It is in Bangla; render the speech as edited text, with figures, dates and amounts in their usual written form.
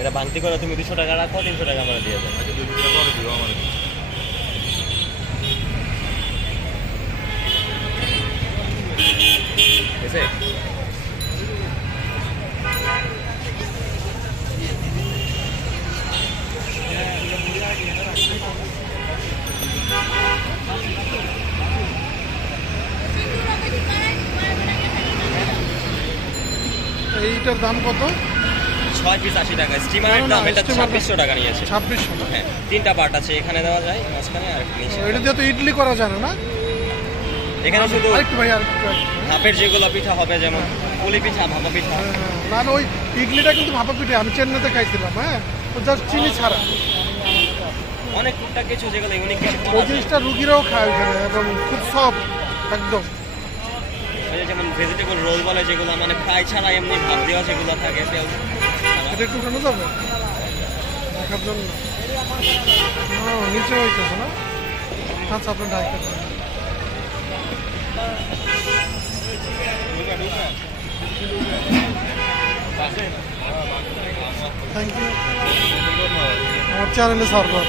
এটা ভাঙতি করে তুমি 200 টাকা রাখো, 300 টাকা আমরা দিয়ে দেবো। আচ্ছা 200 টাকা করে দিও আমার। ঠিক আছে? এইটার দাম কত? 6 পিস 80 টাকা। স্টিমারের দাম এটা 2600 টাকা নিয়েছে। 2600 না? হ্যাঁ, 3টা পার্ট আছে, এখানে দেওয়া যায় মাঝখানে আর নিচে। এটা দিয়ে তো ইডলি করা যায় না? এখানে শুধু আরেকটু ভাই আরেকটু। ভাপের যেগুলো পিঠা হবে, যেমন পুলি পিঠা, ভাপা পিঠা। না না, ওই ইডলিটা কিন্তু ভাপা পিঠে আমি চেন্নাইতে খাইছিলাম। হ্যাঁ, ও জাস্ট চিনি ছাড়া। অনেক টুকটাক কিছু যেগুলো ইউনিক কিছু ওই জিনিসটা রুগীরাও খায় ওখানে এবং খুব সফট একদম। ওই যে যেমন ভেজিটেবল রোল বলে, যেগুলো মানে ফ্রাই ছাড়া এমনি ভাপ দেওয়া যেগুলো থাকে, তেল ছাড়া। এটা একটু কেন যাবে দেখার জন্য? নিচে হইতেছে না? আচ্ছা, আপনার ডাইতে থ্যাংক ইউ আমার চ্যানেলে সার্ভার।